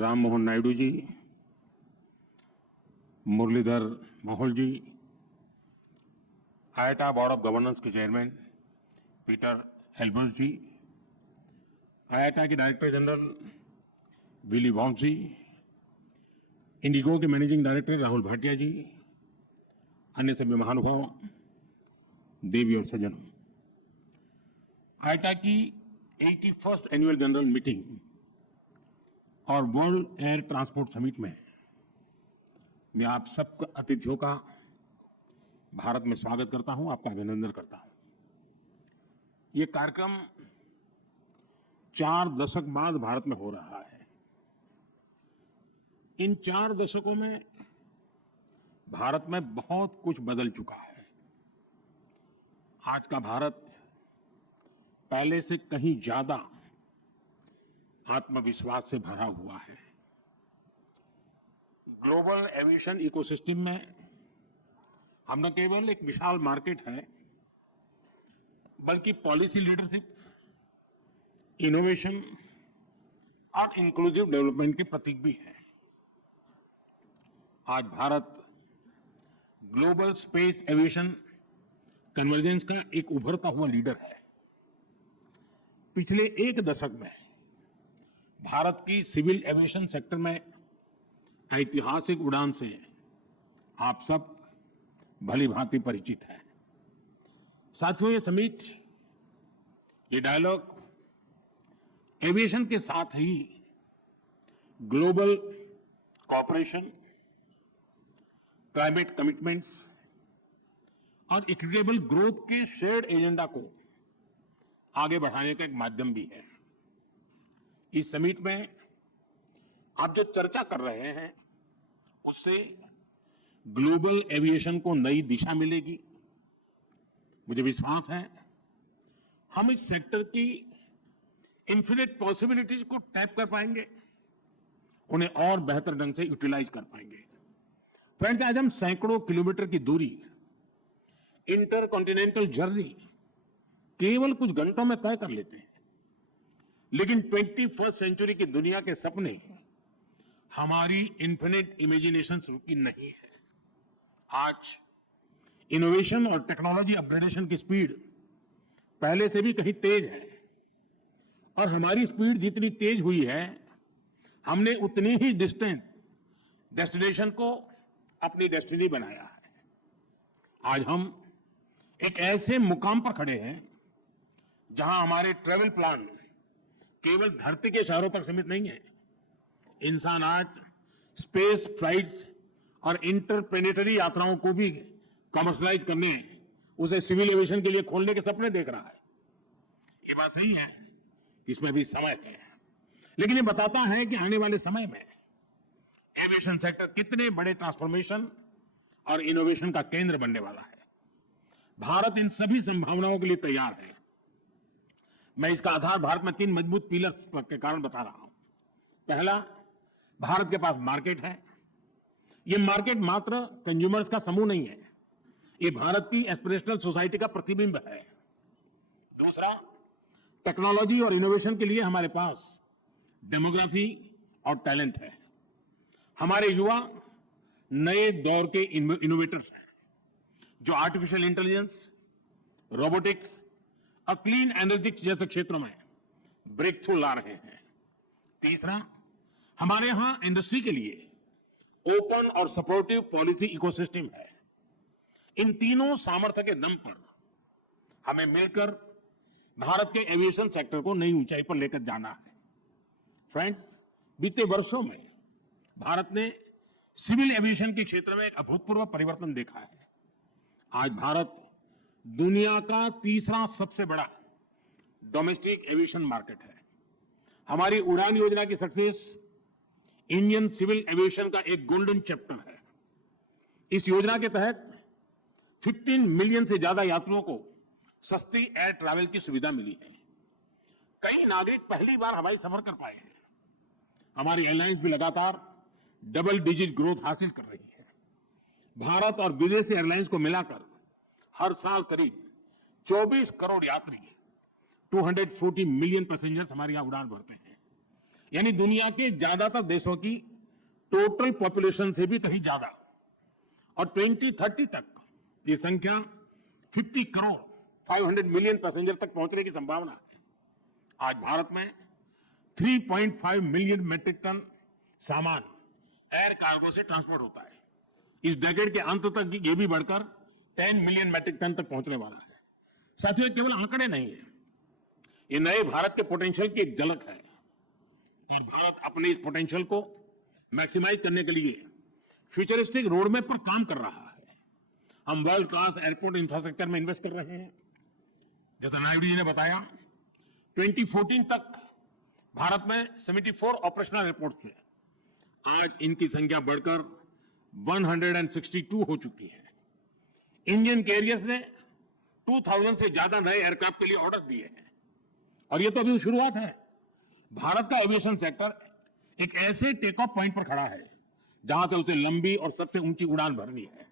Ram Mohan Naidu ji, Muralidhar Mohol ji, IIT board of governance के chairman Pieter Elbers ji, IIT के director general Willie Walsh, IndiGo के managing director Rahul Bhatia ji, अन्य सभी महानुभाव, देवी और सज्जनों, आईआईटी की 81st एनुअल जनरल मीटिंग और वर्ल्ड एयर ट्रांसपोर्ट समिट में मैं आप सब अतिथियों का भारत में स्वागत करता हूं, आपका अभिनंदन करता हूं। ये कार्यक्रम 4 दशक बाद भारत में हो रहा है। इन 4 दशकों में भारत में बहुत कुछ बदल चुका है। आज का भारत पहले से कहीं ज्यादा आत्मविश्वास से भरा हुआ है। ग्लोबल एविएशन इकोसिस्टम में हम न केवल एक विशाल मार्केट है, बल्कि पॉलिसी लीडरशिप, इनोवेशन और इंक्लूसिव डेवलपमेंट के प्रतीक भी है। आज Bharat global space aviation convergence का एक उभरता हुआ लीडर है। पिछले 1 दशक में भारत की सिविल एविएशन सेक्टर में ऐतिहासिक उड़ान से आप सब भली भांति परिचित हैं। साथियों, ये समिट, ये डायलॉग एविएशन के साथ ही ग्लोबल कॉपरेशन, क्लाइमेट कमिटमेंट्स और इक्विटेबल ग्रोथ के शेयर्ड एजेंडा को आगे बढ़ाने का एक माध्यम भी है। इस समिट में आप जो चर्चा कर रहे हैं, उससे ग्लोबल एविएशन को नई दिशा मिलेगी। मुझे विश्वास है हम इस सेक्टर की इन्फिनिट पॉसिबिलिटीज को टैप कर पाएंगे, उन्हें और बेहतर ढंग से यूटिलाइज कर पाएंगे। फ्रेंड्स, आज हम सैकड़ों किलोमीटर की दूरी, इंटरकॉन्टिनेंटल जर्नी केवल कुछ घंटों में तय कर लेते हैं, लेकिन 21st सेंचुरी की दुनिया के सपने हमारी इन्फिनिट इमेजिनेशन रुकी नहीं है। आज इनोवेशन और टेक्नोलॉजी अपग्रेडेशन की स्पीड पहले से भी कहीं तेज है, और हमारी स्पीड जितनी तेज हुई है, हमने उतनी ही डिस्टेंट डेस्टिनेशन को अपनी डेस्टिनी बनाया है। आज हम एक ऐसे मुकाम पर खड़े हैं जहां हमारे ट्रैवल प्लान केवल धरती के शहरों तक सीमित नहीं है। इंसान आज स्पेस फ्लाइट्स और इंटरप्लेनेटरी यात्राओं को भी कमर्शलाइज करने, उसे सिविल एविएशन के लिए खोलने के सपने देख रहा है। ये बात सही है, इसमें भी समय है, लेकिन ये बताता है कि आने वाले समय में एविएशन सेक्टर कितने बड़े ट्रांसफॉर्मेशन और इनोवेशन का केंद्र बनने वाला है। भारत इन सभी संभावनाओं के लिए तैयार है। मैं इसका आधार भारत में 3 मजबूत पिलर्स के कारण बता रहा हूं। पहला, भारत के पास मार्केट है। ये मार्केट मात्र कंज्यूमर्स का समूह नहीं है, ये भारत की एस्पिरेशनल सोसाइटी का प्रतिबिंब है। दूसरा, टेक्नोलॉजी और इनोवेशन के लिए हमारे पास डेमोग्राफी और टैलेंट है। हमारे युवा नए दौर के इनोवेटर्स हैं, जो आर्टिफिशियल इंटेलिजेंस, रोबोटिक्स और क्लीन एनर्जी जैसे क्षेत्रों में ब्रेक थ्रू ला रहे हैं। तीसरा, हमारे यहां इंडस्ट्री के लिए ओपन और सपोर्टिव पॉलिसी इकोसिस्टम है। इन तीनों सामर्थ्य के दम पर हमें मिलकर भारत के एविएशन सेक्टर को नई ऊंचाई पर लेकर जाना है। फ्रेंड्स, बीते वर्षों में भारत ने सिविल एविएशन के क्षेत्र में एक अभूतपूर्व परिवर्तन देखा है। आज भारत दुनिया का तीसरा सबसे बड़ा डोमेस्टिक एविएशन मार्केट है। हमारी उड़ान योजना की सक्सेस इंडियन सिविल एविएशन का एक गोल्डन चैप्टर है। इस योजना के तहत 15 मिलियन से ज्यादा यात्रियों को सस्ती एयर ट्रैवल की सुविधा मिली है। कई नागरिक पहली बार हवाई सफर कर पाए हैं। हमारी एयरलाइंस भी लगातार डबल डिजिट ग्रोथ हासिल कर रही है। भारत और विदेशी एयरलाइंस को मिलाकर हर साल करीब 24 करोड़ यात्री, 240 मिलियन पैसेंजर्स हमारे यहां उड़ान भरते हैं। यानी दुनिया के ज्यादातर देशों की टोटल पॉपुलेशन से भी कहीं ज्यादा। और 2030 तक ये संख्या 50 करोड़ 500 मिलियन पैसेंजर तक पहुंचने की संभावना है। आज भारत में 3.5 मिलियन मेट्रिक टन सामान एयर कार्गो से ट्रांसपोर्ट होता है। इस डेकेड के अंत तक ये भी बढ़कर 10 मिलियन मैट्रिक टन तक पहुंचने वाला है। साथियों, ये केवल आंकड़े नहीं है, ये नए भारत के पोटेंशियल की एक झलक है और भारत अपने इस पोटेंशियल को मैक्सिमाइज करने के लिए फ्यूचरिस्टिक रोडमैप पर काम कर रहा है। हम वर्ल्ड क्लास एयरपोर्ट इंफ्रास्ट्रक्चर में इन्वेस्ट कर रहे हैं। जैसा नायडू जी ने बताया, 2014 तक भारत में 74 ऑपरेशनल एयरपोर्ट थे। आज इनकी संख्या बढ़कर 162 हो चुकी है। इंडियन कैरियर्स ने 2000 से ज्यादा नए एयरक्राफ्ट के लिए ऑर्डर दिए हैं और ये तो अभी शुरुआत है। भारत का एविएशन सेक्टर एक ऐसे टेक ऑफ पॉइंट पर खड़ा है जहां से उसे लंबी और सबसे ऊंची उड़ान भरनी है।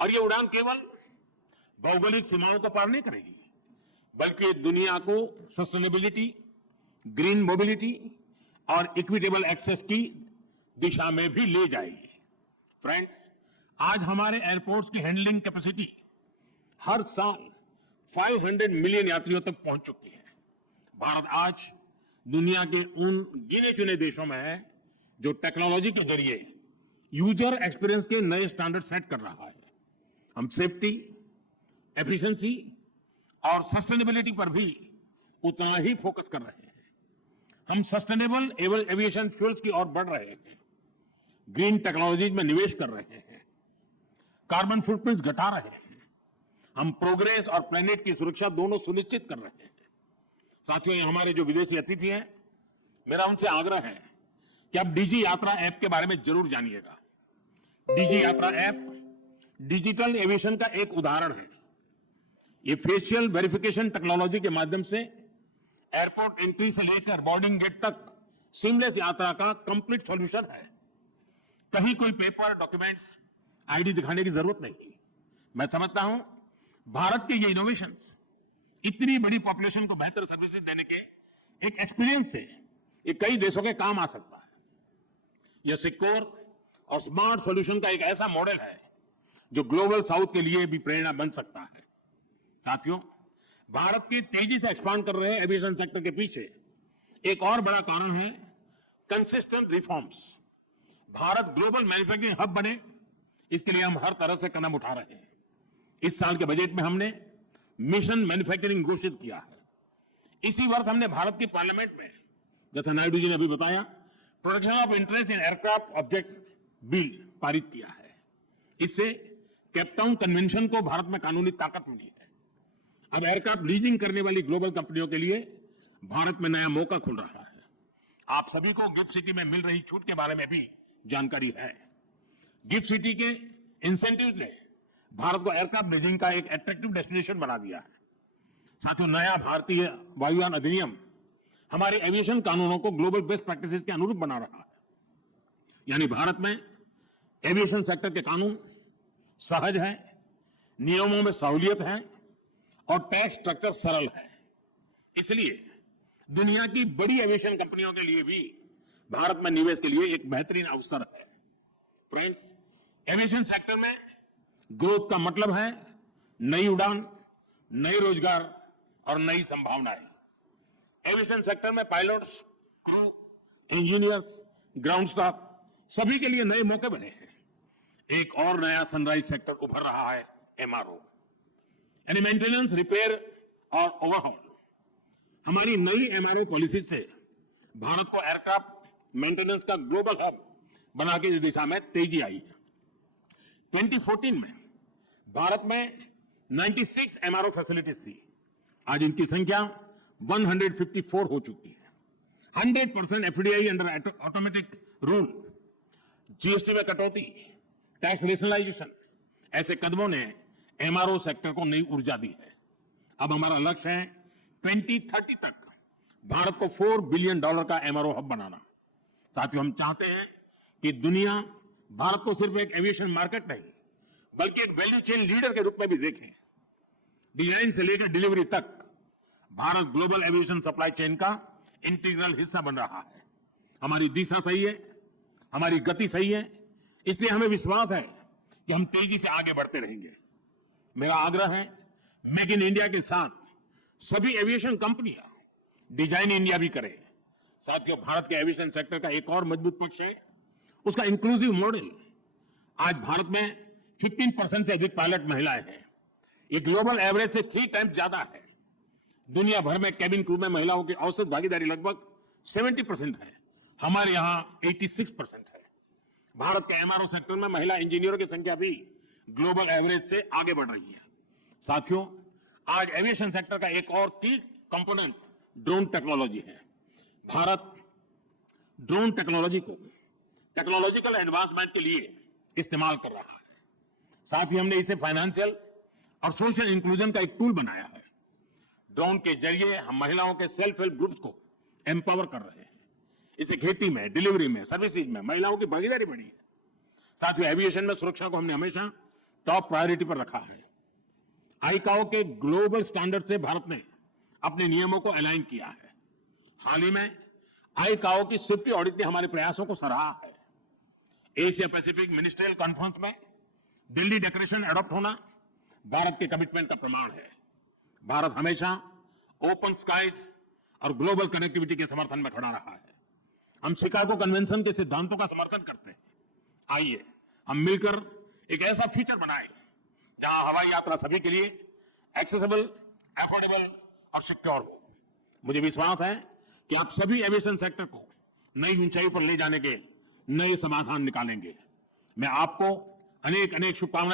और ये उड़ान केवल भौगोलिक सीमाओं को पार नहीं करेगी, बल्कि दुनिया को सस्टेनेबिलिटी, ग्रीन मोबिलिटी और इक्विटेबल एक्सेस की दिशा में भी ले जाएगी। फ्रेंड्स, आज हमारे एयरपोर्ट्स की हैंडलिंग कैपेसिटी हर साल 500 मिलियन यात्रियों तक पहुंच चुकी है। भारत आज दुनिया के उन गिने चुने देशों में है जो टेक्नोलॉजी के जरिए यूजर एक्सपीरियंस के नए स्टैंडर्ड सेट कर रहा है। हम सेफ्टी, एफिशिएंसी और सस्टेनेबिलिटी पर भी उतना ही फोकस कर रहे हैं। हम सस्टेनेबल एविएशन फ्यूल्स की ओर बढ़ रहे हैं, ग्रीन टेक्नोलॉजीज में निवेश कर रहे हैं, कार्बन फुटप्रिंट्स घटा रहे हैं। हम प्रोग्रेस और प्लेनेट की सुरक्षा दोनों सुनिश्चित कर रहे हैं। साथियों, ये हमारे जो विदेशी अतिथि हैं, मेरा उनसे आग्रह है कि आप डिजी यात्रा ऐप के बारे में जरूर जानिएगा। डिजी यात्रा ऐप डिजिटल एविएशन का एक उदाहरण है। ये फेशियल वेरिफिकेशन टेक्नोलॉजी के माध्यम से एयरपोर्ट एंट्री से लेकर बोर्डिंग गेट तक सीमलेस यात्रा का कंप्लीट सॉल्यूशन है। कहीं कोई पेपर, डॉक्यूमेंट्स, आईडी दिखाने की जरूरत नहीं। मैं समझता हूं भारत के ये इनोवेशंस इतनी बड़ी पॉपुलेशन को बेहतर सर्विसेज देने के एक एक्सपीरियंस से ये कई देशों के काम आ सकता है। यह सिक्योर और स्मार्ट सॉल्यूशन का एक ऐसा मॉडल है जो ग्लोबल साउथ के लिए भी प्रेरणा बन सकता है। साथियों, भारत की तेजी से एक्सपांड कर रहे एविएशन सेक्टर के पीछे एक और बड़ा कारण है consistent reforms. Bharat global manufacturing hub बने, इसके लिए हम हर तरह से कदम उठा रहे हैं। इस साल के बजट में हमने मिशन मैन्युफैक्चरिंग घोषित किया है। इसी वर्ष हमने भारत की पार्लियामेंट में, जैसा नायडू जी ने अभी बताया, protection of interest in aircraft objects bill पारित किया है। इससे केपटाउन कन्वेंशन को भारत में कानूनी ताकत मिली है। अब एयरक्राफ्ट लीजिंग करने वाली ग्लोबल कंपनियों के लिए भारत में नया मौका खुल रहा है। आप सभी को गिफ्ट सिटी में मिल रही छूट के बारे में भी जानकारी है। गिफ्ट सिटी के इंसेंटिव्स ने भारत को एयरक्राफ्ट लीजिंग का एक अट्रैक्टिव डेस्टिनेशन बना दिया है। साथियों, नया भारतीय वायुयान अधिनियम हमारे एविएशन कानूनों को ग्लोबल बेस्ट प्रैक्टिसेस के अनुरूप बना रहा है। यानी भारत में एविएशन सेक्टर के कानून सहज है, नियमों में सहूलियत है और टैक्स स्ट्रक्चर सरल है। इसलिए दुनिया की बड़ी एविएशन कंपनियों के लिए भी भारत में निवेश के लिए एक बेहतरीन अवसर है। फ्रेंड्स, एविएशन सेक्टर में ग्रोथ का मतलब है नई उड़ान, नए रोजगार और नई संभावनाएं। एविएशन सेक्टर में pilots, crew, engineers, ground staff सभी के लिए नए मौके बने हैं। एक और नया सनराइज सेक्टर उभर रहा है, एमआरओ यानी मेंटेनेंस, रिपेयर और ओवरहॉल। हमारी नई एमआरओ पॉलिसी से भारत को एयरक्राफ्ट मेंटेनेंस का ग्लोबल हब बना के इस दिशा में तेजी आई है। 2014 में भारत में 96 एमआरओ फैसिलिटीज थी। आज इनकी संख्या 154 हो चुकी है। 100% FDI under automatic rule, GST में कटौती, टैक्स रेशनलाइजेशन, ऐसे कदमों ने एमआरओ सेक्टर को नई ऊर्जा दी है। अब हमारा लक्ष्य है 2030 तक भारत को $4 बिलियन का एमआरओ हब बनाना। साथियों, हम चाहते हैं कि दुनिया भारत को सिर्फ एक एविएशन मार्केट नहीं, बल्कि एक वैल्यू चेन लीडर के रूप में भी देखें। डिजाइन से लेकर डिलीवरी तक Bharat global aviation supply chain का इंटीग्रल हिस्सा बन रहा है। हमारी दिशा सही है, हमारी गति सही है, इसलिए हमें विश्वास है कि हम तेजी से आगे बढ़ते रहेंगे। मेरा आग्रह है, मेक इन इंडिया के साथ सभी एविएशन कंपनियां डिजाइन इंडिया भी करें। साथियों, भारत के एविएशन सेक्टर का एक और मजबूत पक्ष है उसका इंक्लूसिव मॉडल। आज भारत में 15% से अधिक पायलट महिलाएं हैं। ये ग्लोबल एवरेज से 3 टाइम्स ज्यादा है। दुनिया भर में कैबिन क्रू में महिलाओं की औसत भागीदारी लगभग 70% है। हमारे यहां 86% है। भारत के एमआरओ सेक्टर में महिला इंजीनियरों की संख्या भी ग्लोबल एवरेज से आगे बढ़ रही है। साथियों, आज एविएशन सेक्टर का एक और की कंपोनेंट ड्रोन टेक्नोलॉजी है। भारत ड्रोन टेक्नोलॉजी को टेक्नोलॉजिकल एडवांसमेंट के लिए इस्तेमाल कर रहा है। साथ ही हमने इसे फाइनेंशियल और सोशल इंक्लूजन का एक टूल बनाया है। ड्रोन के जरिए हम महिलाओं के सेल्फ हेल्प ग्रुप्स को एम्पावर कर रहे हैं। इसे खेती में, डिलीवरी में, सर्विसेज में महिलाओं की भागीदारी बढ़ी है। साथ ही एविएशन में सुरक्षा को हमने हमेशा टॉप प्रायोरिटी पर रखा है। आईकाओ के ग्लोबल स्टैंडर्ड से भारत ने अपने नियमों को अलाइन किया है। हाल ही में आईकाओ की सेफ्टी ऑडिट ने हमारे प्रयासों को सराहा है। एशिया पैसिफिक मिनिस्ट्रियल कॉन्फ्रेंस में दिल्ली डिक्लेरेशन अडॉप्ट होना भारत के कमिटमेंट का प्रमाण है। भारत हमेशा ओपन स्काइज और ग्लोबल कनेक्टिविटी के समर्थन में खड़ा रहा है। हम शिकागो कन्वेंशन के सिद्धांतों का समर्थन करते हैं। आइए हम मिलकर एक ऐसा फीचर बनाएं जहां हवाई यात्रा सभी के लिए एक्सेसिबल, अफोर्डेबल और सिक्योर हो। मुझे विश्वास है कि आप सभी एविएशन सेक्टर को नई ऊंचाई पर ले जाने के नए समाधान निकालेंगे। मैं आपको अनेक अनेक शुभकामनाएं